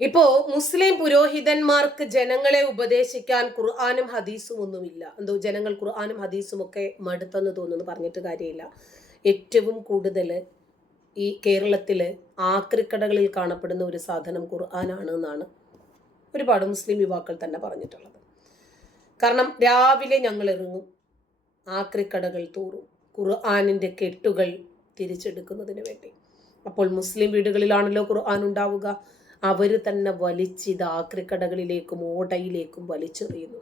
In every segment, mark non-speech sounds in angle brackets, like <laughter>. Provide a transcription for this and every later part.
ഇപ്പോ മുസ്ലിം പുരോഹിതന്മാർക്ക് ജനങ്ങളെ ഉപദേശിക്കാൻ ഖുർആാനും ഹദീസും ഒന്നുമില്ല. എന്തോ ജനങ്ങൾ ഖുർആാനും ഹദീസും ഒക്കെ മടുത്തെന്ന് തോന്നുന്നു പറഞ്ഞിട്ട് കാര്യമില്ല. ഏറ്റവും കൂടുതൽ ഈ കേരളത്തിൽ ആക്രിക്കടകളിൽ കാണപ്പെടുന്ന ഒരു സാധനം ഖുർആനാണ് എന്നാണ് ഒരുപാട് മുസ്ലിം യുവാക്കൾ തന്നെ പറഞ്ഞിട്ടുള്ളത്. കാരണം രാവിലെ ഞങ്ങൾ ഇറങ്ങും ആക്രിക്കടകൾ തോറും ഖുർആാനിന്റെ കെട്ടുകൾ തിരിച്ചെടുക്കുന്നതിന് വേണ്ടി. അപ്പോൾ മുസ്ലിം വീടുകളിലാണല്ലോ ഖുർആൻ ഉണ്ടാവുക. അവർ തന്നെ വലിച്ച് വലിച്ചിത് ആക്രിക്കടകളിലേക്കും ഓടയിലേക്കും വലിച്ചെറിയുന്നു.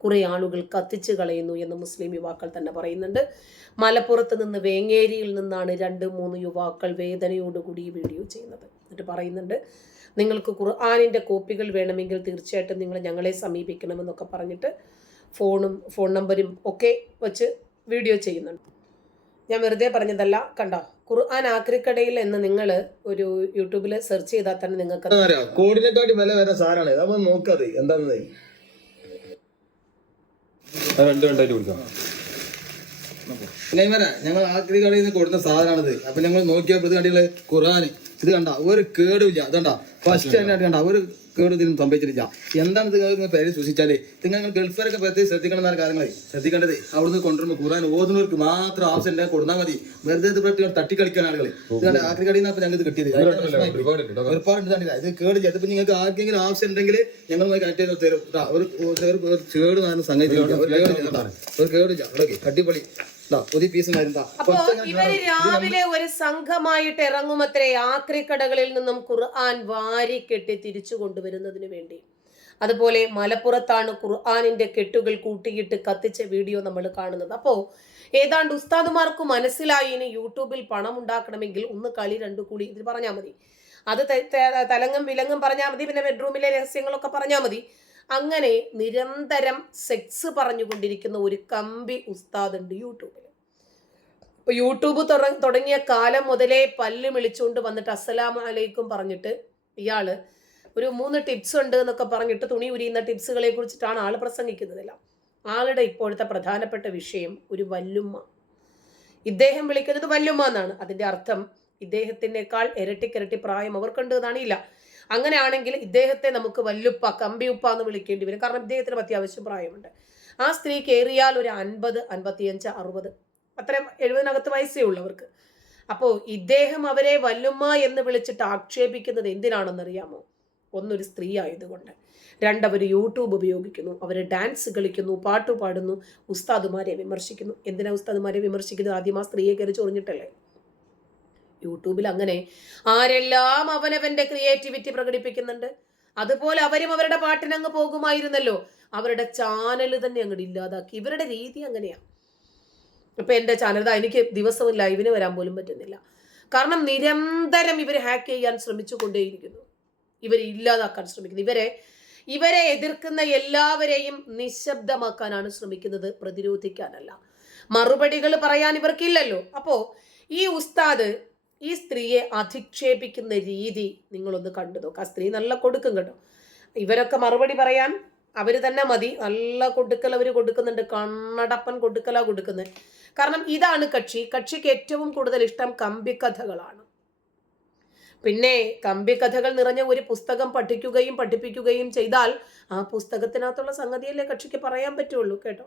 കുറേ ആളുകൾ കത്തിച്ചു കളയുന്നു എന്ന് മുസ്ലിം യുവാക്കൾ തന്നെ പറയുന്നുണ്ട്. മലപ്പുറത്ത് നിന്ന് വേങ്ങേരിയിൽ നിന്നാണ് രണ്ട് മൂന്ന് യുവാക്കൾ വേദനയോടുകൂടി ഈ വീഡിയോ ചെയ്യുന്നത്. എന്നിട്ട് പറയുന്നുണ്ട് നിങ്ങൾക്ക് ഖുർആാനിന്റെ കോപ്പികൾ വേണമെങ്കിൽ തീർച്ചയായിട്ടും നിങ്ങൾ ഞങ്ങളെ സമീപിക്കണമെന്നൊക്കെ പറഞ്ഞിട്ട് ഫോണും ഫോൺ നമ്പരും ഒക്കെ വെച്ച് വീഡിയോ ചെയ്യുന്നുണ്ട്. ഞാൻ വെറുതെ പറഞ്ഞതല്ല കണ്ടോ? ഖുർആൻ ആക്രിക്കടയിൽ എന്ന് നിങ്ങൾ ഒരു യൂട്യൂബിൽ സെർച്ച് ചെയ്താൽ തന്നെ നിങ്ങൾക്ക് കോടിനെക്കാട്ടി വില വരുന്ന സാധനമാണ്. അപ്പൊ നോക്കാതെ. എന്താണെന്ന്? ഞങ്ങൾ ആക്രി കടയിൽ നിന്ന് കൊടുത്ത സാധനമാണിത്. അപ്പൊ ഞങ്ങൾ കണ്ടില്ലേ? ഖുറാന് ഇത് കണ്ട ഒരു കേടുമില്ല അതണ്ട ഫസ്റ്റ് തന്നെ കണ്ട ഒരു കേട് ഇതിനും സംഭവിച്ചിട്ടില്ല. എന്താണ് ഇത് നിങ്ങൾ പേര് സൂക്ഷിച്ചാൽ? ഇത് നിങ്ങൾ ഗൾഫിലൊക്കെ പ്രത്യേകിച്ച് ശ്രദ്ധിക്കണം എന്നാണ് കാര്യങ്ങളെ. ശ്രദ്ധിക്കേണ്ടത്. അവിടുന്ന് കൊണ്ടുവരുമ്പോൾ ഖുറാൻ ഓതുന്നവർക്ക് മാത്രം ആവശ്യം ഉണ്ടെങ്കിൽ കൊടുത്താൽ മതി. വെറുതെ ഇത് പ്രത്യേകം തട്ടിക്കളിക്കാൻ ആളുകൾ ഇത് കണ്ട ആക്രി കടയിൽ നിന്നപ്പോൾ ഞങ്ങൾക്ക് കിട്ടിയത്. ഒരുപാടുണ്ട്. ഒരുപാട് ഇത് കേട് ചെയ്തപ്പോൾ നിങ്ങൾക്ക് ആർക്കെങ്കിലും ആവശ്യം ഉണ്ടെങ്കിൽ ഞങ്ങൾ കണക്ട് ചെയ്ത് തരും. ഒരു കേട് സംഗതി. ഒരു കേടില്ല. ഒരു കേട് അടിപൊളി. പീസ് അപ്പോ ഇവർ രാവിലെ ഒരു സംഘമായിട്ട് ഇറങ്ങുമത്രേ ആക്രിക്കടകളിൽ നിന്നും ഖുർആൻ വാരിക്കെട്ടി തിരിച്ചു കൊണ്ടുവരുന്നതിന് വേണ്ടി. അതുപോലെ മലപ്പുറത്താണ് ഖുർആാനിന്റെ കെട്ടുകൾ കൂട്ടിയിട്ട് കത്തിച്ച വീഡിയോ നമ്മൾ കാണുന്നത്. അപ്പോ ഏതാണ്ട് ഉസ്താദുമാർക്ക് മനസ്സിലായി ഇനി യൂട്യൂബിൽ പണം ഉണ്ടാക്കണമെങ്കിൽ ഒന്ന് കളി രണ്ടു കൂടി ഇത് പറഞ്ഞാൽ മതി. അത് തലങ്ങും വിലങ്ങും പറഞ്ഞാൽ മതി പിന്നെ ബെഡ്റൂമിലെ രഹസ്യങ്ങളൊക്കെ പറഞ്ഞാൽ മതി. അങ്ങനെ നിരന്തരം സെക്സ് പറഞ്ഞുകൊണ്ടിരിക്കുന്ന ഒരു കമ്പി ഉസ്താദ് ഉണ്ട് യൂട്യൂബിൽ ഇപ്പൊ യൂട്യൂബ് തുടങ്ങിയ കാലം മുതലേ പല്ല് വിളിച്ചുകൊണ്ട് വന്നിട്ട് അസ്സലാമു അലൈക്കും പറഞ്ഞിട്ട് ഇയാൾ ഒരു മൂന്ന് ടിപ്സ് ഉണ്ട് എന്നൊക്കെ പറഞ്ഞിട്ട് തുണി ഉരിയുന്ന ടിപ്സുകളെ കുറിച്ചിട്ടാണ് ആൾ പ്രസംഗിക്കുന്നതെല്ലാം ആളുടെ ഇപ്പോഴത്തെ പ്രധാനപ്പെട്ട വിഷയം ഒരു വല്ലുമ്മ. ഇദ്ദേഹം വിളിക്കുന്നത് വല്ലുമ്മ എന്നാണ്. അതിന്റെ അർത്ഥം ഇദ്ദേഹത്തിനേക്കാൾ ഇരട്ടിക്കിരട്ടി പ്രായം അവർക്കുണ്ട് എന്നാണ്. ഇല്ല അങ്ങനെയാണെങ്കിൽ ഇദ്ദേഹത്തെ നമുക്ക് വല്ലുപ്പ കമ്പിയുപ്പ എന്ന് വിളിക്കേണ്ടി വരും. കാരണം ഇദ്ദേഹത്തിന് അത്യാവശ്യം പ്രായമുണ്ട്. ആ സ്ത്രീ കയറിയാൽ ഒരു അൻപത് അൻപത്തിയഞ്ച് അറുപത്. അത്രയും എഴുപതിനകത്ത് വയസ്സേ ഉള്ളവർക്ക് അപ്പോൾ ഇദ്ദേഹം അവരെ വല്ലുമ്മ എന്ന് വിളിച്ചിട്ട് ആക്ഷേപിക്കുന്നത് എന്തിനാണെന്നറിയാമോ? ഒന്നൊരു സ്ത്രീ ആയതുകൊണ്ട്. രണ്ടവർ യൂട്യൂബ് ഉപയോഗിക്കുന്നു. അവർ ഡാൻസ് കളിക്കുന്നു പാട്ട് പാടുന്നു ഉസ്താദുമാരെ വിമർശിക്കുന്നു. എന്തിനാ ഉസ്താദുമാരെ വിമർശിക്കുന്നത്? ആദ്യം ആ സ്ത്രീയെ കയറി ചൊറിഞ്ഞിട്ടല്ലേ? യൂട്യൂബിൽ അങ്ങനെ ആരെല്ലാം അവനവന്റെ ക്രിയേറ്റിവിറ്റി പ്രകടിപ്പിക്കുന്നുണ്ട്. അതുപോലെ അവരും അവരുടെ പാട്ടിനങ്ങ് പോകുമായിരുന്നല്ലോ. അവരുടെ ചാനൽ തന്നെ അങ്ങോട്ട് ഇല്ലാതാക്കി. ഇവരുടെ രീതി അങ്ങനെയാണ് ഇപ്പൊ എന്റെ ചാനൽ ഇതാ എനിക്ക് ദിവസവും ലൈവിന് വരാൻ പോലും പറ്റുന്നില്ല. കാരണം നിരന്തരം ഇവർ ഹാക്ക് ചെയ്യാൻ ശ്രമിച്ചു കൊണ്ടേയിരിക്കുന്നു ഇവരെ ഇല്ലാതാക്കാൻ ശ്രമിക്കുന്നു. ഇവരെ ഇവരെ എതിർക്കുന്ന എല്ലാവരെയും നിശബ്ദമാക്കാനാണ് ശ്രമിക്കുന്നത്. പ്രതിരോധിക്കാനല്ല. മറുപടികൾ പറയാൻ ഇവർക്കില്ലല്ലോ. അപ്പോൾ ഈ ഉസ്താദ് ഈ സ്ത്രീയെ അധിക്ഷേപിക്കുന്ന രീതി നിങ്ങളൊന്ന് കണ്ടു നോക്കുക ആ സ്ത്രീ നല്ല കൊടുക്കും കേട്ടോ. ഇവരൊക്കെ മറുപടി പറയാൻ അവർ തന്നെ മതി. നല്ല കൊടുക്കൽ അവർ കൊടുക്കുന്നുണ്ട്. കണ്ണടപ്പൻ കൊടുക്കലാ കൊടുക്കുന്നത് കാരണം ഇതാണ് കക്ഷി. കക്ഷിക്ക് ഏറ്റവും കൂടുതൽ ഇഷ്ടം കമ്പിക്കഥകളാണ്. പിന്നെ കമ്പിക്കഥകൾ നിറഞ്ഞ ഒരു പുസ്തകം പഠിക്കുകയും പഠിപ്പിക്കുകയും ചെയ്താൽ ആ പുസ്തകത്തിനകത്തുള്ള സംഗതിയല്ലേ കക്ഷിക്ക് പറയാൻ പറ്റുള്ളൂ കേട്ടോ.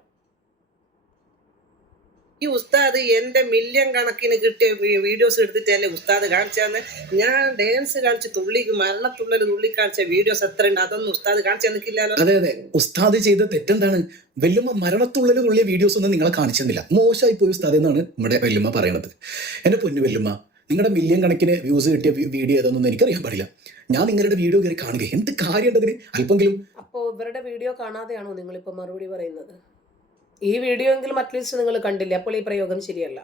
ഈ ഉസ്താദ് എന്റെ മില്യൺ കണക്കിന് കിട്ടിയ വീഡിയോസ് എടുത്തിട്ട് എടുത്തിട്ടല്ലേ ഉസ്താദ് കാണിച്ചാന്ന് ഞാൻ ഡാൻസ് കാണിച്ച് തുള്ളി മരണത്തുള്ളൽ തുള്ളി കാണിച്ച വീഡിയോസ് എത്ര ഉണ്ട് അതൊന്നും ഉസ്താദ് കാണിച്ചു തന്നിക്കില്ലല്ലോ അതെ അതെ. ഉസ്താദ് ചെയ്ത തെറ്റെന്താണ്? വല്യമ്മ മരണത്തുള്ളിൽ തുള്ളിയ വീഡിയോസ് ഒന്നും നിങ്ങളെ കാണിച്ചിരുന്നില്ല മോശമായി പോയി ഉസ്താദ് എന്നാണ് നമ്മുടെ വല്യമ്മ പറയണത്. എന്റെ പൊന്നു വല്യമ്മ നിങ്ങളുടെ മില്യൺ കണക്കിന് വ്യൂസ് കിട്ടിയ വീഡിയോ ഏതൊന്നും എനിക്കറിയാൻ പാടില്ല. ഞാൻ നിങ്ങളുടെ വീഡിയോ കയറി കാണുക. എന്ത് കാര്യമുണ്ടതിന് അല്പെങ്കിലും അപ്പോൾ ഇവരുടെ വീഡിയോ കാണാതെയാണോ നിങ്ങളിപ്പോൾ മറുപടി പറയുന്നത്? ഈ വീഡിയോ എങ്കിലും അറ്റ്ലീസ്റ്റ് നിങ്ങൾ കണ്ടില്ല? അപ്പോൾ ഈ പ്രയോഗം ശരിയല്ല.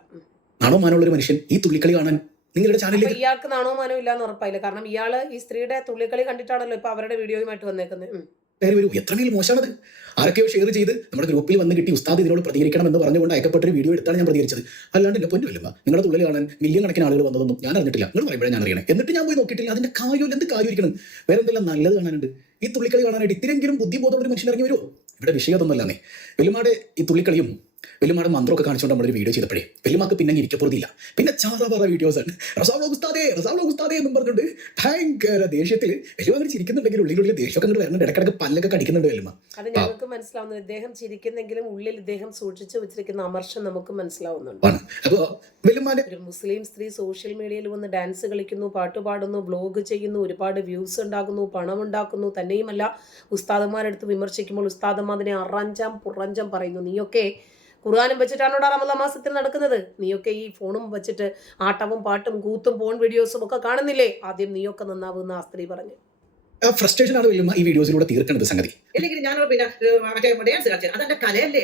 നാണോ മാനമുള്ള ഒരു മനുഷ്യൻ ഈ തുള്ളിക്കളി കാണാൻ നിങ്ങളുടെ ചാനലിൽ ഇയാൾക്ക് നാണോ മാനോ ഇല്ലാന്ന് ഉറപ്പായില്ല. കാരണം ഇയാൾ ഈ സ്ത്രീയുടെ തുള്ളിക്കളി കണ്ടിട്ടാണല്ലോ ഇപ്പൊ അവരുടെ വീഡിയോയുമായിട്ട് വന്നേക്കുന്നത്. കയറി വരൂ എത്രമേൽ മോശമാണത്? ആരൊക്കെയോ ഷെയർ ചെയ്ത് നമ്മുടെ ഗ്രൂപ്പിൽ വന്ന് കിട്ടി ഉസ്താദ് ഇതിനോട് പ്രതികരിക്കണം എന്ന് പറഞ്ഞുകൊണ്ട് അയക്കപ്പെട്ട ഒരു വീഡിയോ എടുത്താണ് ഞാൻ പ്രതികരിച്ചത്. അല്ലാണ്ട് എന്റെ പൊന്നു വല്യമ്മ നിങ്ങളുടെ തുള്ളിൽ കാണാൻ മില്യൺ കണക്കിന് ആളുകൾ വന്നതൊന്നും ഞാൻ അറിഞ്ഞിട്ടില്ല. നിങ്ങൾ പറയുമ്പോഴേ ഞാൻ അറിയണേ. എന്നിട്ട് ഞാൻ പോയി നോക്കിയിട്ടില്ല. അതിന്റെ കാര്യം എന്ത് കാര്യമായിരിക്കണം? വേറെ എന്തെല്ലാം നല്ലത് കാണാനുണ്ട്? ഈ തുള്ളിക്കളി കാണാനായിട്ട് ഇത്തിരെങ്കിലും ബുദ്ധിബോധം ഒരു മനുഷ്യൻ ഇറങ്ങി വരുമോ ഇവിടെ വിഷയതൊന്നുമല്ല നീ. വെല്ലുമാട് ഈ തുള്ളിക്കളിയും വലിയമാടെ മന്ത്രമൊക്കെ കാണിച്ചുകൊണ്ട് നമ്മളൊരു വീഡിയോ ചെയ്തപ്പോഴേ വലിയമാർക്ക് പിന്നെ ഇരിക്കപ്പുറത്തില്ല പിന്നെ ചാറ പറ വീഡിയോസ് ആണ്. റസാവ്ലോ ഗുസ്താദേ റസാവ്ലോ ഗുസ്താദേ എന്നും പറഞ്ഞിട്ടുണ്ട് ഭയങ്കര ദേഷ്യത്തിൽ വലിയ അങ്ങനെ ചിരിക്കുന്നുണ്ടെങ്കിൽ ഉള്ളിലുള്ളിൽ ദേഷ്യമൊക്കെ അങ്ങോട്ട് വരുന്നുണ്ട് ഇടക്കിടക്ക് പല്ലൊക്കെ കടിക്കുന്നുണ്ട് വലിയ അത് ഞങ്ങൾക്ക് മനസ്സിലാവുന്നത് ഇദ്ദേഹം ചിരിക്കുന്നെങ്കിലും ഉള്ളിൽ ഇദ്ദേഹം സൂക്ഷിച്ചു വെച്ചിരിക്കുന്ന അമർഷം നമുക്ക് മനസ്സിലാവുന്നുണ്ട്. അപ്പോൾ വലിയമാന്റെ ഒരു മുസ്ലിം സ്ത്രീ സോഷ്യൽ മീഡിയയിൽ വന്ന് ഡാൻസ് കളിക്കുന്നു പാട്ട് പാടുന്നു ബ്ലോഗ് ചെയ്യുന്നു ഒരുപാട് വ്യൂസ് ഉണ്ടാക്കുന്നു പണം ഉണ്ടാക്കുന്നു തന്നെയുമല്ല ഉസ്താദന്മാരെടുത്ത് വിമർശിക്കുമ്പോൾ ഉസ്താദന്മാർ അതിനെ അറഞ്ചം പുറഞ്ചം പറയുന്നു. നീയൊക്കെ ഖുർആാനും വെച്ചിട്ടാണോടാ റമദ മാസത്തിൽ നടക്കുന്നത്? നീയൊക്കെ ഈ ഫോണും വെച്ചിട്ട് ആട്ടവും പാട്ടും കൂത്തും ഫോൺ വീഡിയോസും ഒക്കെ കാണുന്നില്ലേ? ആദ്യം നീയൊക്കെ നന്നാവുന്ന ആ സ്ത്രീ പറഞ്ഞു. ഫ്രസ്ട്രേഷൻ ആണ് ഈ വീഡിയോസിലൂടെ തീർക്കുന്നത് സംഗതി. അല്ലെങ്കിൽ ഞാൻ പിന്നെ ഏഹ്, മറ്റേ ഡാൻസ് കളിച്ചത് അതെന്റെ കലയല്ലേ?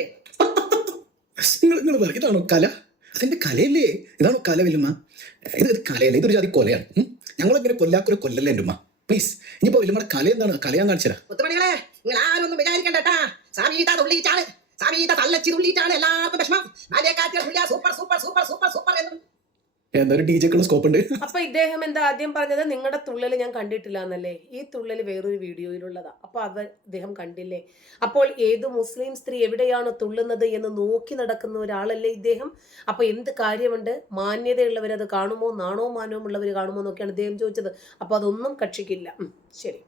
നിങ്ങൾ ഇതാണോ കല? അതെന്റെ കലയല്ലേ? ഇതാണോ കല വല്യമ്മ ഇത് ഇത് കലയല്ലേ? ഇതൊരു ജാതി കൊലയാണ്. ഞങ്ങളങ്ങനെ കൊല്ലാക്കുര കൊല്ലല്ലേ എന്റെ ഉമ്മ? പ്ലീസ് ഇനിയിപ്പോ വല്യമ്മയുടെ കല എന്താണ്? കലയാന്ന് കാണിച്ചാ നിങ്ങൾ ആരൊന്നും സമീത തുള്ളിയിട്ടാണ് തല്ലച്ചി തുള്ളിയിട്ടാണ് എല്ലാവർക്കും വിഷമം. മലയക്കാറ്റ് super super super super super എന്നും. എന്താ ഒരു സ്കോപ്പ് ഉണ്ട്. അപ്പൊ ഇദ്ദേഹം എന്താ ആദ്യം പറഞ്ഞത് നിങ്ങളുടെ തുള്ളൽ ഞാൻ കണ്ടിട്ടില്ല എന്നല്ലേ? ഈ തുള്ളൽ വേറൊരു വീഡിയോയിലുള്ളതാ. അപ്പൊ അത് അദ്ദേഹം കണ്ടില്ലേ? അപ്പോൾ ഏത് മുസ്ലിം സ്ത്രീ എവിടെയാണ് തുള്ളുന്നത് എന്ന് നോക്കി നടക്കുന്ന ഒരാളല്ലേ ഇദ്ദേഹം? അപ്പൊ എന്ത് കാര്യമുണ്ട്? മാന്യതയുള്ളവർ അത് കാണുമോ? നാണോ മാനവും ഉള്ളവർ കാണുമോ എന്നൊക്കെയാണ് ഇദ്ദേഹം ചോദിച്ചത്. അപ്പൊ അതൊന്നും കക്ഷിക്കില്ല. ശരി.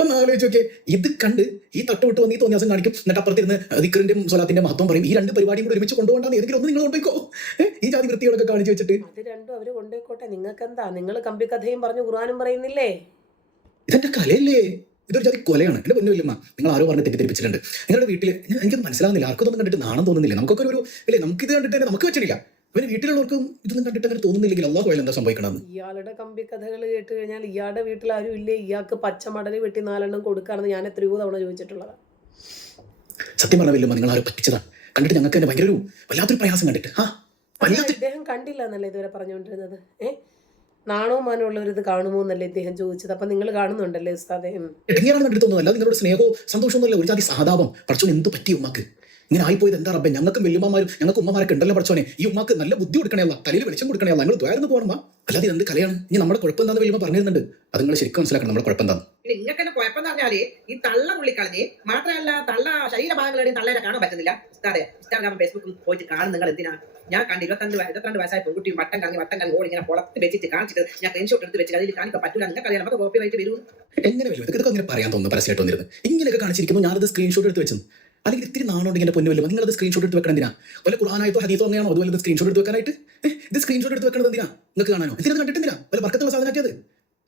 ഒന്ന് ആലോചിച്ച് നോക്കിയേ ഇത് കണ്ട് ഈ തട്ട് വിട്ട് വന്ന് ഈ തോന്നിയാസം കാണിക്കും. എന്നിട്ട് അപ്പുറത്തിരുന്ന് ദിക്കറിന്റെ സ്വലാത്തിന്റെ മഹത്വം പറയും. ഈ രണ്ട് പരിപാടിയും കൂടി ഒരുമിച്ച് കൊണ്ടുപോകണ്ടെന്ന് ഏതെങ്കിലും ഒന്ന് നിങ്ങൾ കൊണ്ടുപോയിക്കോ? ഈ ജാതി വൃത്തികളൊക്കെ കാണിച്ചു വെച്ചിട്ട്. അത് രണ്ടും അവർ കൊണ്ടുപോയിക്കോട്ടെ. നിങ്ങൾക്ക് എന്താ നിങ്ങൾ കമ്പിക്കഥയും പറഞ്ഞു ഖുർആാനും പറയുന്നില്ലേ? ഇതെന്റെ കലയല്ലേ? ഇതൊരു ജാതി കൊലയാണ്. എന്റെ പൊന്നു വല്യമ്മ നിങ്ങൾ ആരോ പറഞ്ഞ് തെറ്റിദ്ധരിപ്പിച്ചിട്ടുണ്ട്. നിങ്ങളുടെ വീട്ടിൽ എനിക്കൊന്നും എനിക്കത് മനസ്സിലാവുന്നില്ല. ആർക്കും ഒന്നും കണ്ടിട്ട് നാണം തോന്നുന്നില്ല. നമുക്കൊക്കെ ഒരു ഇല്ലേ നമുക്ക് ഇത് കണ്ടിട്ട് തന്നെ നമുക്ക് വെച്ചിട്ടില്ല. ഇവർ വീട്ടിലുള്ളവർക്കും ഇതൊന്നും കണ്ടിട്ട് അങ്ങനെ തോന്നുന്നില്ലെങ്കിൽ അള്ളാഹു എന്താ സംഭവിക്കണമെന്ന് ഇയാളുടെ കമ്പി കഥകൾ കേട്ട് കഴിഞ്ഞാൽ ഇയാളുടെ വീട്ടിൽ ആരും ഇല്ലേ? ഇയാൾക്ക് പച്ചമടലി വെട്ടി നാലെണ്ണം കൊടുക്കാണെന്ന് ഞാൻ എത്രയോ തവണ ചോദിച്ചിട്ടുള്ളതാണ് സത്യം പറഞ്ഞില്ല നിങ്ങൾ ആരും പറ്റിച്ചതാണ് കണ്ടിട്ട് ഞങ്ങൾക്ക് തന്നെ ഭയങ്കര ഒരു വല്ലാത്തൊരു പ്രയാസം കണ്ടിട്ട്. ആ അദ്ദേഹം ഇദ്ദേഹം കണ്ടില്ല എന്നല്ലേ ഇതുവരെ പറഞ്ഞുകൊണ്ടിരുന്നത്? ഏ? നാണോ മാനോ ഇത് കാണുമോ എന്നല്ലേ ഇദ്ദേഹം ചോദിച്ചത്? അപ്പൊ നിങ്ങൾ കാണുന്നുണ്ടല്ലേ ഉസ്താദേ? എങ്ങനെയാണ് കണ്ടിട്ട് തോന്നുന്നത് അല്ലാതെ നിങ്ങളുടെ സ്നേഹവും സന്തോഷമൊന്നുമല്ല ഒരു ജാതി സഹതാപം പക്ഷെ എന്ത് പറ്റി ഉമ്മക്ക്? ഇങ്ങനെ ആയിപ്പോയത് എന്താ റബ്ബെ? ഞങ്ങൾക്ക് വല്യമ്മമാരും ഞങ്ങൾക്ക് ഉമ്മമാരൊക്കെ ഉണ്ടല്ലോ പഠിച്ചോനെ. ഈ ഉമ്മക്ക് നല്ല ബുദ്ധി കൊടുക്കണേല്ല തലയിൽ വെളിച്ചം കൊടുക്കണേല്ല ഞങ്ങൾ ദ്വാരന്ന് പോകണമാ അല്ലാതെ എന്ത് കലയാണ്? ഇനി നമ്മുടെ കുഴപ്പം എന്താന്ന് വല്യമ്മ പറഞ്ഞിരുന്നുണ്ട്. അത് നിങ്ങൾ ശരിക്കും മനസ്സിലാക്കണം നമ്മുടെ കുഴപ്പം പിന്നെ ഇങ്ങനെ കുഴപ്പം പറഞ്ഞാൽ ഈ തള്ള തുള്ളിക്കളഞ്ഞ് മാത്രമല്ല തള്ള ശരീരഭാഗങ്ങളുടെയും തള്ളേനെ കാണാൻ പറ്റുന്നില്ല. ഉസ്താദെ ഇൻസ്റ്റാഗ്രാമും ഫേസ്ബുക്കും പോയിട്ട് കാണും നിങ്ങൾ എന്തിനാ? ഞാൻ കണ്ട് ഇരുപത്തഞ്ച് ഇരുപത്തിരണ്ട് വയസ്സായ പെൺകുട്ടി വട്ടം കറങ്ങി വട്ടം കറങ്ങി ഓടി ഇങ്ങനെ പുറത്ത് വെച്ചിട്ട് കാണിച്ചിട്ട് ഞാൻ സ്ക്രീൻഷോട്ട് എടുത്ത് വെച്ച് അതിൽ കാണിക്കാൻ പറ്റില്ല നിങ്ങൾക്ക് അറിയാം നമുക്ക് കോപ്പി വായിട്ട് വരും. എങ്ങനെ വരും? ഇതൊക്കെ അങ്ങനെ പറയാൻ തോന്നുന്നു പരസ്യമായിട്ട് വന്നിരുന്നത്. ഇങ്ങനെയൊക്കെ കാണിച്ചിരിക്കുന്നു ഞാനത് സ്ക്രീൻഷോട്ട് എടുത്ത് വെച്ചു. അല്ലെങ്കിൽ ഇത്തിരി നാണുണ്ടെങ്കിൽ എന്റെ പൊന്നു നിങ്ങൾ അത് സ്ക്രീൻഷോട്ട് എടുത്ത് വെക്കണം എന്തിനാ? വല്ല കുറാനായിട്ടോ ഹദീസോ അങ്ങനെയാണോ അതുപോലെ ഇത് സ്ക്രീൻഷോട്ട് എടുത്ത് വെക്കാനായിട്ട്? ഇത് സ്ക്രീൻഷോട്ട് എടുത്ത് വെക്കണത് എന്തിനാ? നിങ്ങൾക്ക് കാണാനോ? ഇതിനത് കണ്ടിട്ടില്ല വല്ല വർക്കത്തുള്ള സാധനമാക്കിയത്?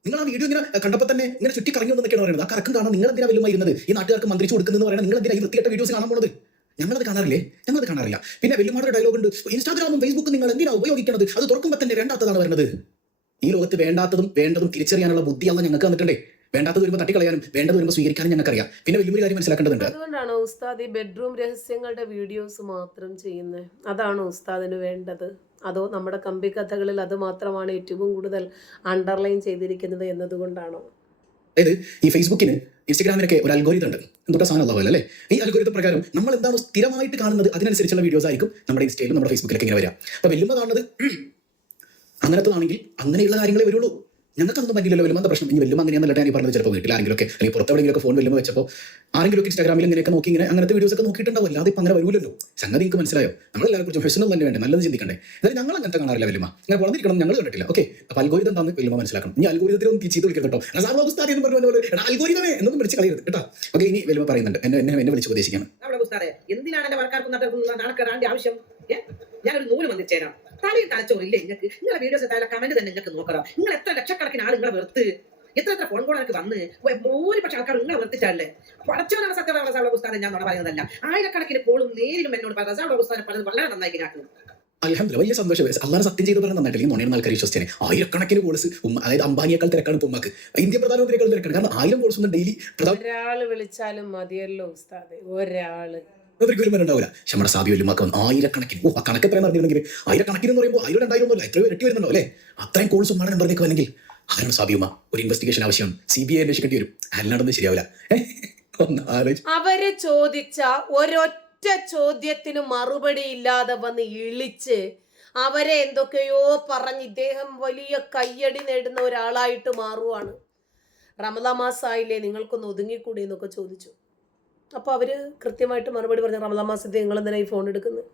നിങ്ങൾ ആ വീഡിയോ ഇങ്ങനെ കണ്ടപ്പോൾ തന്നെ ഇങ്ങനെ ചുറ്റി കറങ്ങി വന്നൊക്കെയാണ് പറയുന്നത്. ആ കറക്കം കാണാൻ നിങ്ങൾ എന്തിനാ വല്ലുമ ഇരുന്നത്? ഈ നാട്ടുകാർക്ക് മന്ത്രിച്ചു കൊടുക്കുന്നത് പറയുന്നത് നിങ്ങൾ എന്തിനാ ഈ വൃത്തികെട്ട വീഡിയോസ് കാണാൻ പോണത്? ഞങ്ങളത് കാണാറില്ലേ? ഞങ്ങളത് കാണാറില്ല. പിന്നെ വലിയമാരുടെ ഡയലോഗ് ഉണ്ട്. ഇൻസ്റ്റാഗ്രാമും ഫേസ്ബുക്കും നിങ്ങൾ എന്തിനാ ഉപയോഗിക്കുന്നത് അത് തുറക്കുമ്പോൾ തന്നെ വേണ്ടാത്തതാണ് വരുന്നത് ഈ ലോകത്ത് വേണ്ടാത്തതും വേണ്ടതും തിരിച്ചറിയാനുള്ള ബുദ്ധിയാണ് ഞങ്ങൾക്ക് തന്നിട്ടുണ്ടേ. വേണ്ടാത്തത് വരുമ്പോൾ തട്ടിക്കളയാനും വേണ്ടത് വരുമ്പോൾ സ്വീകരിക്കാനും ഞങ്ങൾക്കറിയാം. പിന്നെ വലിയൊരു കാര്യം മനസ്സിലാക്കേണ്ടതുണ്ട്. അതുകൊണ്ടാണോ ഉസ്താദ് ഈ ബെഡ്റൂം രഹസ്യങ്ങളുടെ വീഡിയോസ് മാത്രം ചെയ്യുന്നത് അതാണോ ഉസ്താദിന് വേണ്ടത്. അതോ നമ്മുടെ കമ്പി കഥകളിൽ അത് മാത്രമാണ് ഏറ്റവും കൂടുതൽ അണ്ടർലൈൻ ചെയ്തിരിക്കുന്നത് എന്നതുകൊണ്ടാണോ? അതായത് ഈ ഫേസ്ബുക്കിന് ഇൻസ്റ്റാഗ്രാമിനൊക്കെ ഒരു അൽഗോരിതം ഉണ്ട്. എന്തൊക്കെ സാധനം ഉള്ള അല്ലേ? ഈ അൽഗോരിതം പ്രകാരം നമ്മൾ എന്താണോ സ്ഥിരമായിട്ട് കാണുന്നത് അതിനനുസരിച്ചുള്ള വീഡിയോസ് ആയിരിക്കും നമ്മുടെ ഇൻസ്റ്റയിലും നമ്മുടെ ഫേസ്ബുക്കിലൊക്കെ ഇങ്ങനെ വരിക. അപ്പൊ വെല്ലുമ്പോൾ കാണുന്നത് <clears throat> അങ്ങനത്തതാണെങ്കിൽ അങ്ങനെയുള്ള കാര്യങ്ങളെ വരുള്ളൂ. ഞങ്ങൾക്കൊന്നും പറ്റില്ലല്ലോ വെല്ലുമ്പ എന്താ പ്രശ്നം? ഇനി വെല്ലുമ്പ അങ്ങനെയാണെന്നല്ല ഞാൻ ഈ പറഞ്ഞത് ചിലപ്പോൾ വീട്ടിൽ ആരെങ്കിലുമൊക്കെ അല്ലെങ്കിൽ പുറത്തെവിടെയെങ്കിലും ഫോൺ വെല്ലുമ്പ വെച്ചപ്പോൾ ആരെങ്കിലും ഒക്കെ ഇൻസ്റ്റാഗ്രാമിൽ ഇങ്ങനെയൊക്കെ നോക്കി ഇങ്ങനെ അങ്ങനത്തെ വീഡിയോസ് ഒക്കെ നോക്കിയിട്ടുണ്ടാവും. അല്ലാതെ ഇപ്പം അങ്ങനെ വരൂലല്ലോ സംഗതി നിങ്ങൾക്ക് മനസ്സിലായോ? നമ്മളെല്ലാവരും കുറിച്ച് പ്രൊഫഷണൽ തന്നെ വേണ്ടേ? നല്ലത് ചിന്തിക്കണ്ടേ? എന്നാലും ഞങ്ങൾ അങ്ങനത്തെ കാണാറില്ല വെല്ലുമ്പ ഇങ്ങനെ വളർന്നിരിക്കണം ഞങ്ങൾ കണ്ടിട്ടില്ല. ഓക്കെ അപ്പോൾ അൽഗോരിതം തന്നെ വെല്ലുമ്പ മനസ്സിലാക്കണം. ഇനി അൽഗോരിതത്തിൽ ഒന്ന് തിരിച്ചു വിളിക്കണം കേട്ടോ. ഉസ്താദ് എന്ന് പറഞ്ഞ പോലെ. അൽഗോരിതമേ എന്നൊന്നും വിളിച്ച് കളയരുത് കേട്ടോ. ഓക്കെ ഇനി വെല്ലുമ്പ പറയുന്നുണ്ട്. എന്നെ എന്നെ എന്നെ വിളിച്ച് ഉപദേശിക്കണം നമ്മുടെ എന്തിനാണ് എന്റെ വർക്കാർക്ക് നടക്കേണ്ട ആവശ്യം? ഞാനൊരു നൂൽ വന്നിച്ചേരാം തലയും തലച്ചോറില്ലേ നിങ്ങൾക്ക് നിങ്ങളെ വീഡിയോസ് താഴെ കമന്റ് തന്നെ നിങ്ങൾക്ക് നോക്കണം നിങ്ങൾ എത്ര ലക്ഷക്കണക്കിന് ആൾ നിങ്ങളെ വെറുത്ത്? എത്ര എത്ര ഫോൺ കോൾ എനിക്ക് വന്ന്? ഭൂരിപക്ഷം ആൾക്കാർ നിങ്ങളെ വെറുത്തിട്ടല്ലേ പടച്ചവനാണ് സത്യം റസാബ് ഉസ്താദെ ഞാൻ നമ്മുടെ പറയുന്നതല്ല. ആയിരക്കണക്കിന് പോളും നേരിലും എന്നോട് റസാബ് പുസ്തകം പറഞ്ഞത് വളരെ നന്നായി ഞാൻ അലഹമില്ല വലിയ സന്തോഷം. അള്ളാഹ് സത്യം ചെയ്ത് പറഞ്ഞാൽ നന്നായിട്ടില്ല? നോണിയാണ് ആൾക്കാർ വിശ്വസിച്ചേനെ. ആയിരക്കണക്കിന് കോഴ്സ് അതായത് അംബാനിയേക്കാൾ തിരക്കാണ് ഉമ്മക്ക്. ഇന്ത്യ പ്രധാനമന്ത്രിയേക്കാൾ തിരക്കാണ്. കാരണം ആയിരം കോഴ്സ് ഒന്നും ഡെയിലി ഒരാൾ വിളിച്ചാലും മതിയല്ലോ ഉസ്താദ്. ഒരാൾ. പ്രധാനമന്ത്രിക്ക് വരുമ്പോൾ ഉണ്ടാവില്ല പക്ഷെ നമ്മുടെ സാബി വലിയമാക്ക് ആയിരക്കണക്കിന് ഓ ആ കണക്ക് എത്രയും അറിഞ്ഞിരുന്നെങ്കിൽ ആയിരക്കണക്കിന് എന്ന് പറയുമ്പോൾ ആയിരം രണ്ടായിരം ഒന്നുമില്ല എത്രയോ ഇരട്ടി വരുന്നുണ്ടോ അല്ലേ? അത്രയും കോൾസ് ഉമ്മയുടെ നമ്പറിലേക്ക് വന്നെങ്കിൽ അതാണ് സാബിയുമ്മ ഒരു ഇൻവെസ്റ്റിഗേഷൻ ആവശ്യം സി ബി ഐ അന്വേഷിക്കേണ്ടി വരും. അല്ലാണ്ടൊന്നും ശരിയാവില്ല. അവർ ചോദിച്ച ഒരൊറ്റ ചോദ്യത്തിന് മറുപടി ഇല്ലാതെ വന്ന് ഇളിച്ച് അവരെ എന്തൊക്കെയോ പറഞ്ഞ് ഇദ്ദേഹം വലിയ കയ്യടി നേടുന്ന ഒരാളായിട്ട് മാറുവാണ്. റമദാ മാസായില്ലേ? നിങ്ങൾക്കൊന്ന് ഒതുങ്ങിക്കൂടി എന്നൊക്കെ ചോദിച്ചു. അപ്പോൾ അവർ കൃത്യമായിട്ട് മറുപടി പറഞ്ഞു റമദാൻ മാസത്തിൽ നിങ്ങൾ എന്തിനാ ഈ ഫോൺ എടുക്കുന്നത്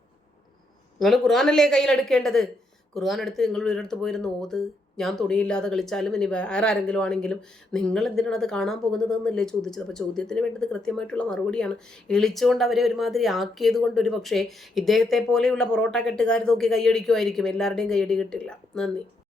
നിങ്ങൾ ഖുർആാനല്ലേ കയ്യിലെടുക്കേണ്ടത് ഖുർആൻ എടുത്ത് നിങ്ങൾ ഒരിടത്ത് പോയിരുന്ന് ഓത്. ഞാൻ തുണിയില്ലാതെ കളിച്ചാലും ഇനി വേറെ ആരെങ്കിലും ആണെങ്കിലും നിങ്ങൾ എന്തിനാണ് അത് കാണാൻ പോകുന്നതെന്നല്ലേ ചോദിച്ചത്? അപ്പോൾ ചോദ്യത്തിന് വേണ്ടത് കൃത്യമായിട്ടുള്ള മറുപടിയാണ്. ഇളിച്ചുകൊണ്ട് അവരെ ഒരുമാതിരി ആക്കിയത് കൊണ്ട് ഒരു പക്ഷേ ഇദ്ദേഹത്തെ പോലെയുള്ള പൊറോട്ട കെട്ടുകാർ നോക്കി കൈയടിക്കുമായിരിക്കും എല്ലാവരുടെയും കൈയടി കിട്ടില്ല. നന്ദി.